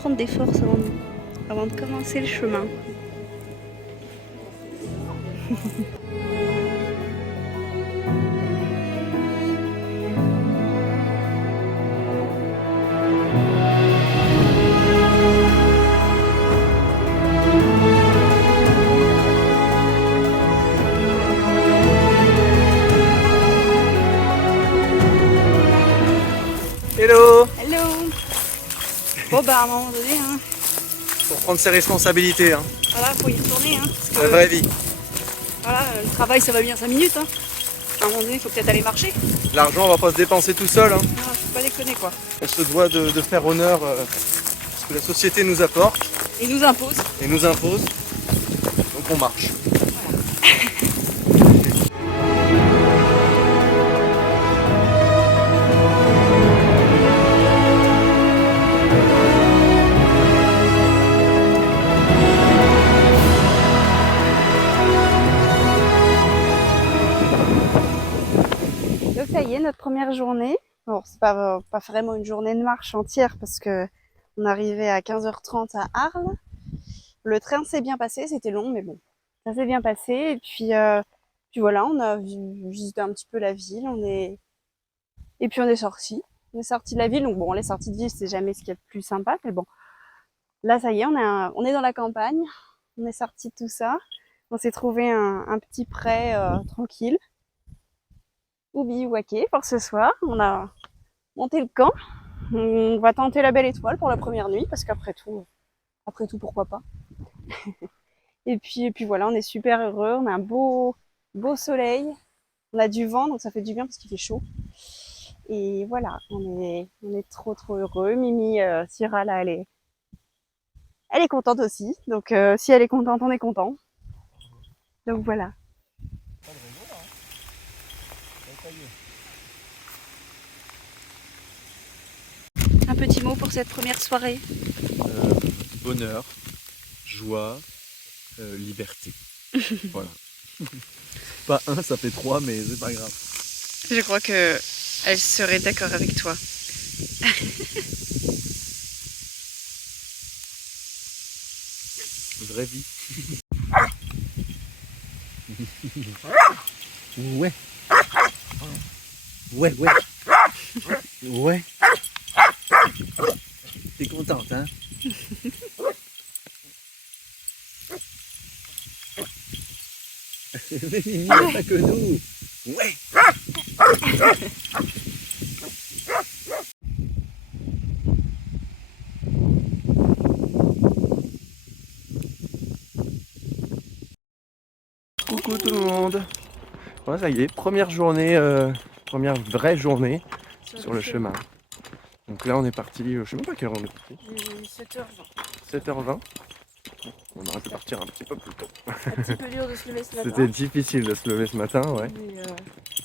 reprendre des forces avant de commencer le chemin. Hello! Hello! Bon bah à un moment donné, hein, Pour prendre ses responsabilités, hein. voilà, faut y retourner. Hein, parce que, La vraie vie. voilà, le travail ça va bien 5 minutes. Hein. À un moment donné, il faut peut-être aller marcher. L'argent, on va pas se dépenser tout seul, hein. Non, faut pas déconner quoi. On se doit de faire honneur à ce que la société nous apporte Il nous impose. et nous impose. Donc on marche. Donc ça y est, notre première journée. Bon, c'est pas vraiment une journée de marche entière parce que on arrivait à 15h30 à Arles. Le train s'est bien passé, c'était long mais bon, ça s'est bien passé. Et puis voilà, on a visité un petit peu la ville. Et puis on est sorti. On est sorti de la ville, donc bon, les sorties de ville c'est jamais ce qui est le plus sympa, mais bon. Là ça y est, on est dans la campagne. On est sorti de tout ça. On s'est trouvé un petit pré tranquille. Ou bivouaquer pour ce soir. On a monté le camp. On va tenter la belle étoile pour la première nuit parce qu'après tout, pourquoi pas. Et puis voilà, on est super heureux. On a un beau soleil. On a du vent, donc ça fait du bien parce qu'il fait chaud. Et voilà, on est trop heureux. Mimi, Syrah là, elle est contente aussi. Donc si elle est contente, on est content. Donc voilà. Un petit mot pour cette première soirée. Bonheur, joie, liberté. Voilà. Pas un, ça fait 3, mais c'est pas grave. Je crois que elle serait d'accord avec toi. Vraie vie. Ouais. Ouais, ouais. Ouais. T'es contente, hein? Mais Mimi, il n'y a pas que nous. Ouais. Coucou tout le monde. Ouais, ça y est, première journée, première vraie journée sur le chemin. Donc là on est parti, je sais même pas à quelle heure on est parti. 7h20. 7h20. On aurait pu partir un petit peu plus tôt. Un petit peu dur de se lever ce matin. C'était difficile de se lever ce matin, ouais. Mais,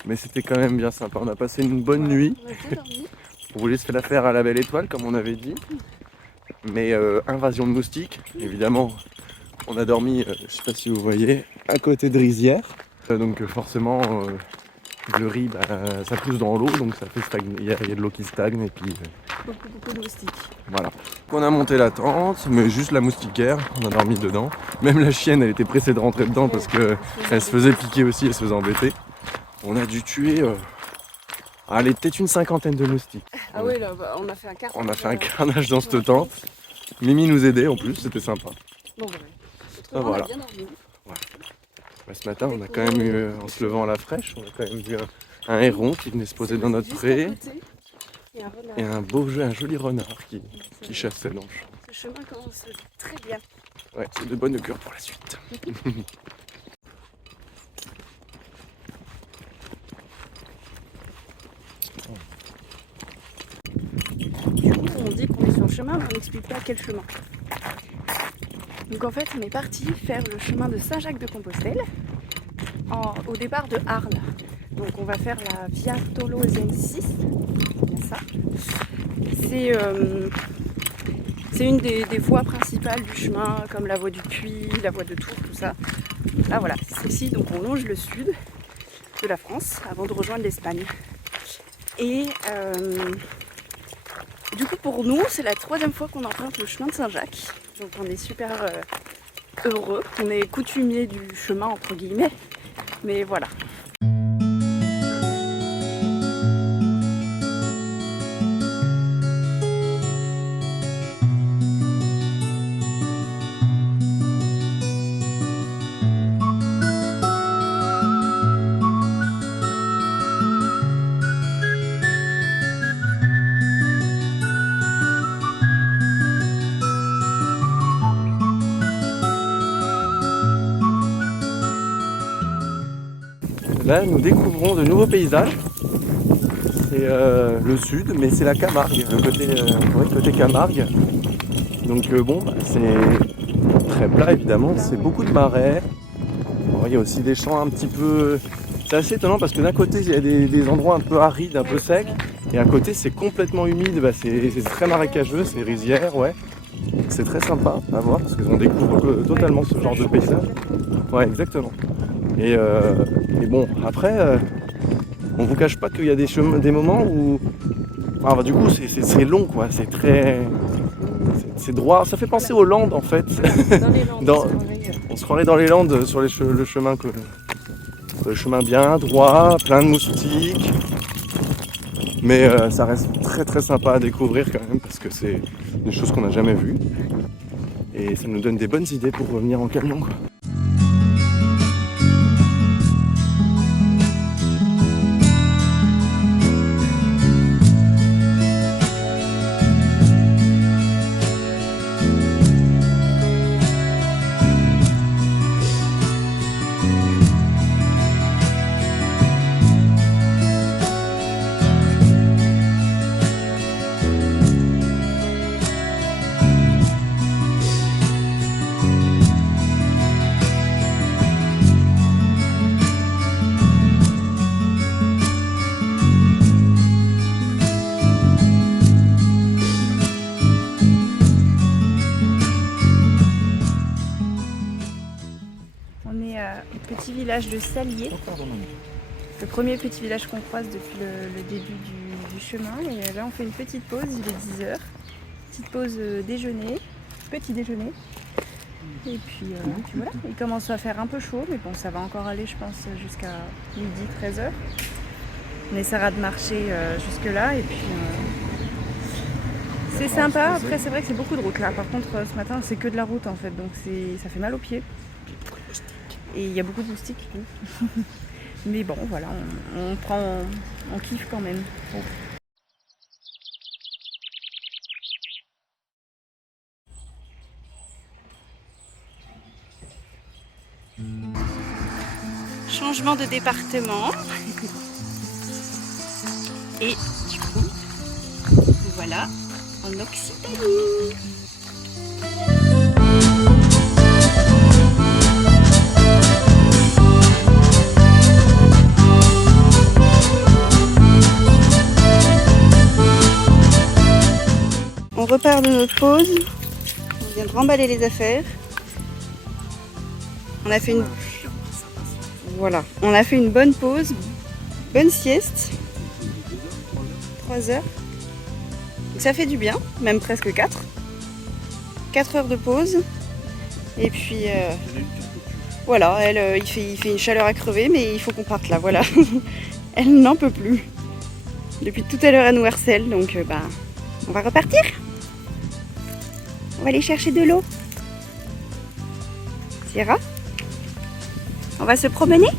Mais c'était quand même bien sympa. On a passé une bonne nuit. on a bien dormi. On voulait se faire l'affaire à la belle étoile comme on avait dit. Mais invasion de moustiques, évidemment. On a dormi, je sais pas si vous voyez, à côté de rizières. Donc forcément, le riz, ça pousse dans l'eau, donc ça fait stagner. Il y a de l'eau qui stagne et puis Beaucoup de moustiques. voilà. On a monté la tente, mais juste la moustiquaire, on a dormi dedans. Même la chienne, elle était pressée de rentrer dedans parce que elle se faisait piquer aussi, elle se faisait embêter. On a dû tuer, allez, peut-être une cinquantaine de moustiques. Ah oui, là, on a fait un carnage. On a fait un carnage dans cette tente. Mimi nous aidait en plus, c'était sympa. Bon, bah, Ah, voilà. on a bien dormi. Ce matin, on a quand même eu, en se levant à la fraîche, on a quand même vu un héron qui venait se poser dans notre pré. Et un joli renard qui chassait dans le champ. Ce chemin commence très bien. Ouais, c'est de bonne augure pour la suite. Du coup, on dit qu'on est sur le chemin, mais on n'explique pas quel chemin. Donc en fait, on est parti faire le chemin de Saint-Jacques-de-Compostelle au départ de Arles. Donc on va faire la Via Tolosensis, c'est bien ça. C'est une des voies principales du chemin, comme la voie du Puy, la voie de Tours, tout ça. Là voilà, c'est celle-ci, donc on longe le sud de la France avant de rejoindre l'Espagne. Et Du coup, pour nous, c'est la 3e fois qu'on emprunte le chemin de Saint-Jacques. Donc on est super heureux. On est coutumier du chemin, entre guillemets. Mais voilà. Là, nous découvrons de nouveaux paysages. C'est le sud, mais c'est la Camargue, le côté Camargue. Donc bon, bah, c'est très plat évidemment, c'est beaucoup de marais. Alors, il y a aussi des champs un petit peu... C'est assez étonnant parce que d'un côté, il y a des endroits un peu arides, un peu secs. Et à côté, c'est complètement humide, bah, c'est très marécageux, c'est rizière, ouais. C'est très sympa à voir parce qu'on découvre totalement ce genre de paysage. Ouais, exactement. Et bon, après, on vous cache pas qu'il y a des moments où... Enfin, du coup, c'est long, quoi. C'est très... C'est droit. Ça fait penser aux Landes, en fait. Dans les Landes, on se croirait dans les Landes sur le chemin le chemin bien droit, plein de moustiques. Mais ça reste très très sympa à découvrir quand même parce que c'est des choses qu'on n'a jamais vues. Et ça nous donne des bonnes idées pour revenir en camion, quoi. Au petit village de Salier, le premier petit village qu'on croise depuis le début du chemin. Et là on fait une petite pause, il est 10h, petite pause déjeuner, petit déjeuner. Et puis voilà, il commence à faire un peu chaud, mais bon ça va encore aller je pense jusqu'à midi, 13h. On essaiera de marcher jusque là et puis c'est sympa. Après c'est vrai que c'est beaucoup de route là, par contre ce matin c'est que de la route en fait, donc ça fait mal aux pieds. Et il y a beaucoup de moustiques. Mais bon, voilà, on kiffe quand même. Bon. Changement de département. Et du coup, voilà, en Occitanie. On repart de notre pause, on vient de remballer les affaires. On a fait une bonne pause, bonne sieste. 3 heures. Donc ça fait du bien, même presque 4. 4 heures de pause. Et puis voilà, il fait une chaleur à crever, mais il faut qu'on parte là, voilà. Elle n'en peut plus. Depuis tout à l'heure elle nous harcèle, donc on va repartir. On va aller chercher de l'eau. Sierra, on va se promener.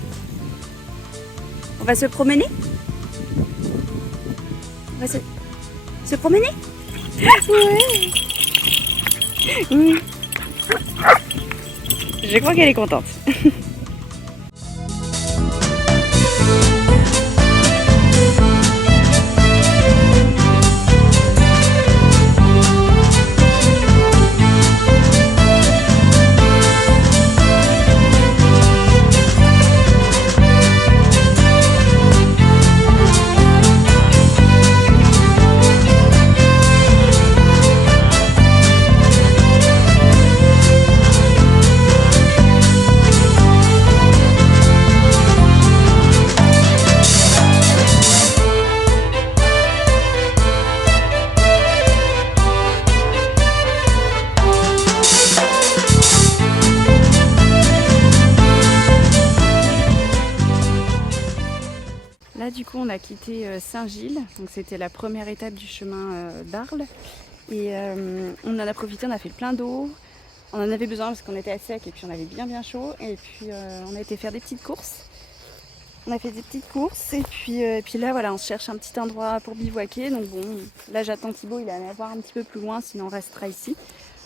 On va se promener. On va se promener. Ouais. Oui. Je crois qu'elle est contente. là du coup on a quitté Saint-Gilles, donc c'était la première étape du chemin d'Arles. Et on en a profité, on a fait plein d'eau. On en avait besoin parce qu'on était à sec et puis on avait bien chaud. Et puis on a été faire des petites courses. On a fait des petites courses et puis là voilà, on cherche un petit endroit pour bivouaquer. Donc bon, là j'attends Thibaut, il va aller voir un petit peu plus loin, sinon on restera ici.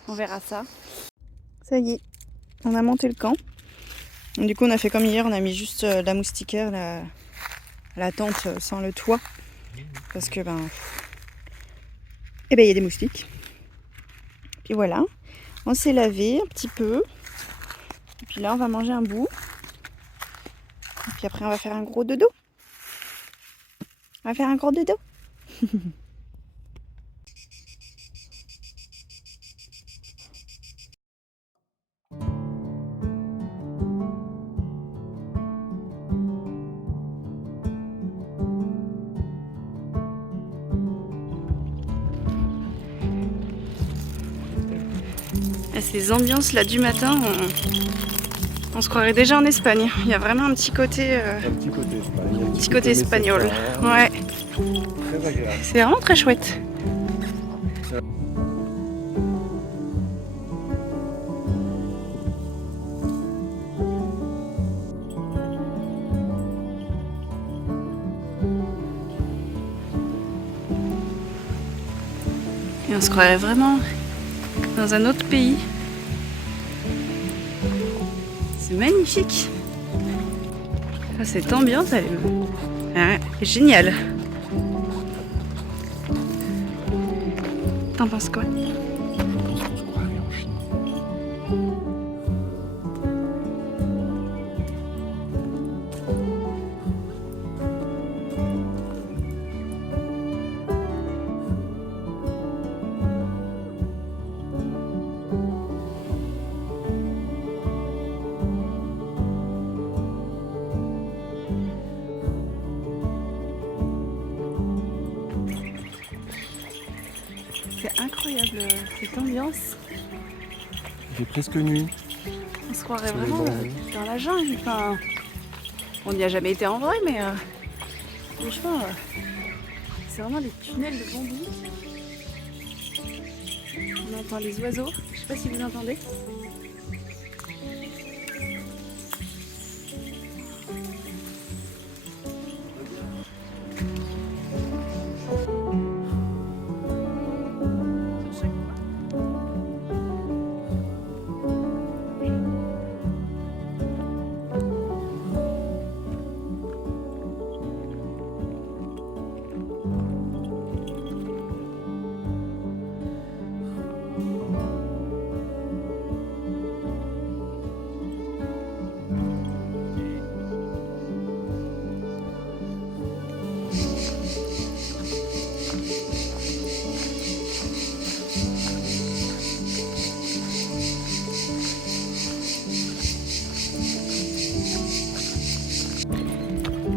On verra ça. Ça y est, on a monté le camp. Donc, du coup on a fait comme hier, on a mis juste la moustiquaire, la tente sans le toit. Parce que il y a des moustiques. Puis voilà, on s'est lavé un petit peu. Et puis là on va manger un bout. Et puis après on va faire un gros dodo. On va faire un gros dodo. Et ces ambiances là du matin, on se croirait déjà en Espagne. Il y a vraiment un petit côté, Un petit côté espagnol. Ouais, Très agréable. c'est vraiment très chouette. Et on se croirait vraiment dans un autre pays. C'est magnifique. Ah, cette ambiance, elle est géniale. T'en penses quoi? Je pense qu'on se croirait en Chine. C'est incroyable cette ambiance. Il fait presque nuit. On se croirait Sur les vraiment bancs. dans la jungle. Enfin, on n'y a jamais été en vrai, mais franchement, c'est vraiment des tunnels de bambou. On entend les oiseaux. Je sais pas si vous entendez.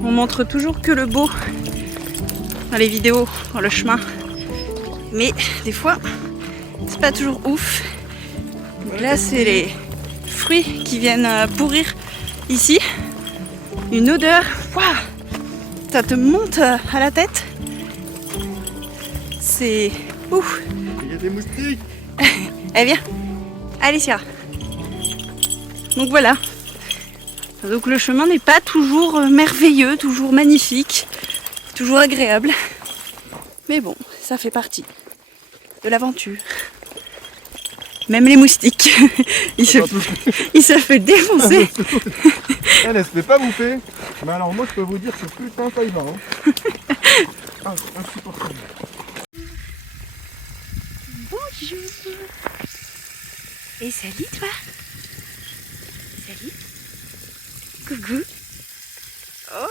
On montre toujours que le beau dans les vidéos, dans le chemin. Mais des fois, c'est pas toujours ouf. Donc là, c'est les fruits qui viennent pourrir ici. Une odeur, waouh, ça te monte à la tête. C'est ouf. Il y a des moustiques. Eh bien, allez Sierra. Donc voilà. Donc le chemin n'est pas toujours merveilleux, toujours magnifique, toujours agréable. Mais bon, ça fait partie de l'aventure. Même les moustiques, ils se fait défoncer. Elle se fait pas bouffer. Mais alors moi je peux vous dire que putain ça y va. Hein. Insupportable. Bonjour. Et salut toi. Salut. Coucou. Oh.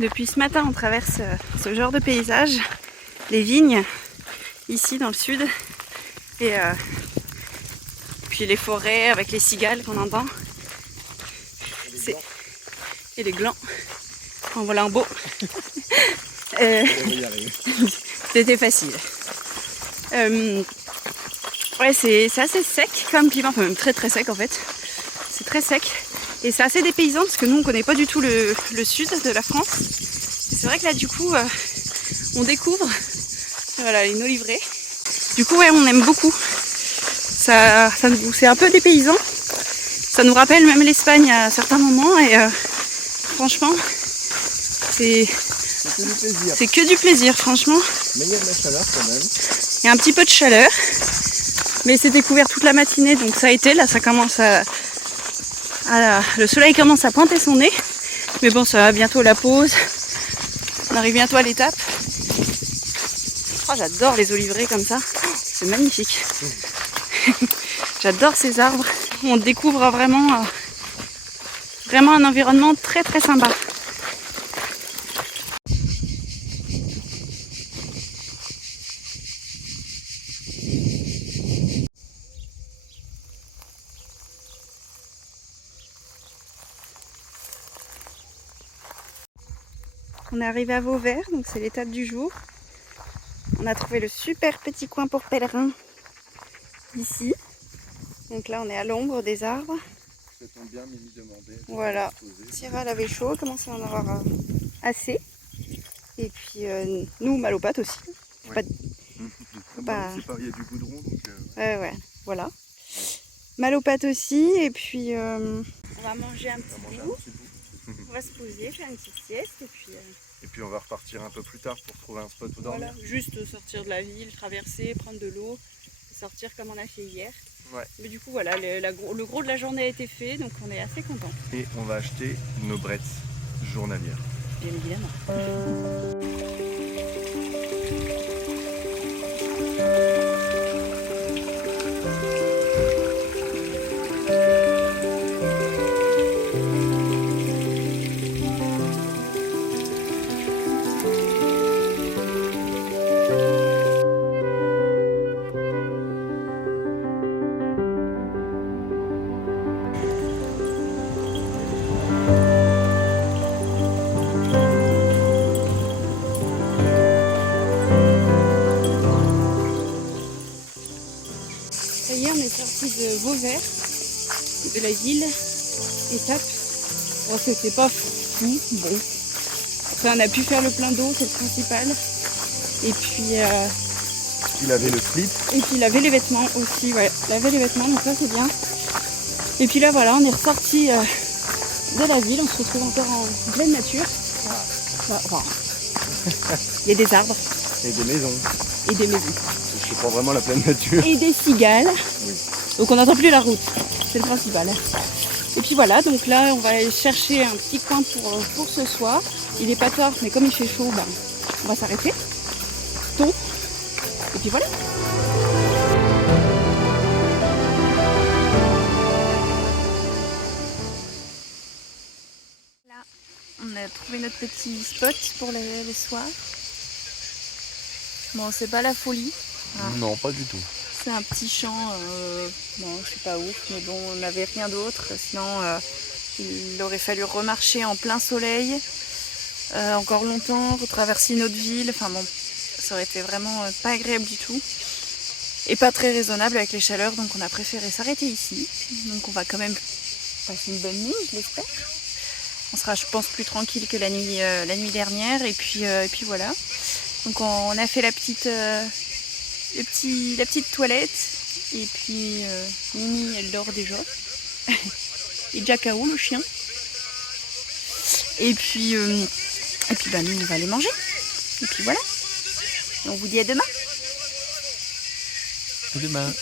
Depuis ce matin, on traverse ce genre de paysage, les vignes, ici dans le sud, et puis les forêts avec les cigales qu'on entend. Et les glands. En voilà un beau. C'était facile. Ouais, c'est assez sec comme climat, enfin même très très sec en fait. C'est très sec et c'est assez dépaysant parce que nous on connaît pas du tout le sud de la France. C'est vrai que là du coup on découvre voilà, une olivrée. Du coup ouais, on aime beaucoup. C'est un peu dépaysant. Ça nous rappelle même l'Espagne à certains moments et franchement c'est que du plaisir franchement. Mais il y a de la chaleur quand même. Il y a un petit peu de chaleur. Mais c'était couvert toute la matinée, donc ça a été. Là, ça commence le soleil commence à pointer son nez. Mais bon, ça va bientôt la pause. On arrive bientôt à l'étape. Oh, j'adore les oliveraies comme ça. C'est magnifique. J'adore ces arbres. On découvre vraiment un environnement très très sympa. On est arrivé à Vauvert, donc c'est l'étape du jour. On a trouvé le super petit coin pour pèlerins ici. Donc là, on est à l'ombre des arbres. Ça tombe bien, Mimi demandait. Voilà. Cyril avait chaud, commence à en avoir assez. Et puis nous, mal aux pattes aussi. Ouais. Faut pas... Il y a du goudron, donc... ouais, voilà. Mal aux pattes aussi. Et puis on va manger un petit bout. On va se poser, faire une petite sieste et puis... Et puis on va repartir un peu plus tard pour trouver un spot où dormir. Voilà, juste sortir de la ville, traverser, prendre de l'eau, sortir comme on a fait hier. Ouais. Mais du coup voilà, le gros de la journée a été fait, donc on est assez contents. Et on va acheter nos brettes journalières. Bien évidemment. Ça y est, on est sorti de Vauvert, de la ville, étape. Bon, c'était pas fou, bon. Après, on a pu faire le plein d'eau, c'est le principal. Et puis, Il avait le slip. laver les vêtements aussi, ouais. Laver les vêtements, donc ça c'est bien. Et puis là, voilà, on est ressorti de la ville, on se retrouve encore en pleine nature. Enfin, il y a des arbres Et des maisons. et des maisons. Je prends vraiment la pleine nature. Et des cigales. Oui. Donc on n'entend plus la route, c'est le principal. Et puis voilà, donc là on va aller chercher un petit coin pour ce soir. Il est pas tard, mais comme il fait chaud, ben, on va s'arrêter. Tôt. Et puis voilà. Là, on a trouvé notre petit spot pour les soirs. Bon, c'est pas la folie. Non, pas du tout. C'est un petit champ, bon, c'est pas ouf, mais bon, on n'avait rien d'autre. Sinon, il aurait fallu remarcher en plein soleil, encore longtemps, retraverser une autre ville. Enfin bon, ça aurait été vraiment pas agréable du tout. Et pas très raisonnable avec les chaleurs, donc on a préféré s'arrêter ici. Donc on va quand même passer une bonne nuit, je l'espère. On sera, je pense, plus tranquille que la nuit dernière. Et puis voilà. Donc on a fait la petite toilette. Et puis Mimi, elle dort déjà. Et Jacao, le chien. Et puis bah, nous, on va aller manger. Et puis voilà. Et on vous dit à demain. À demain.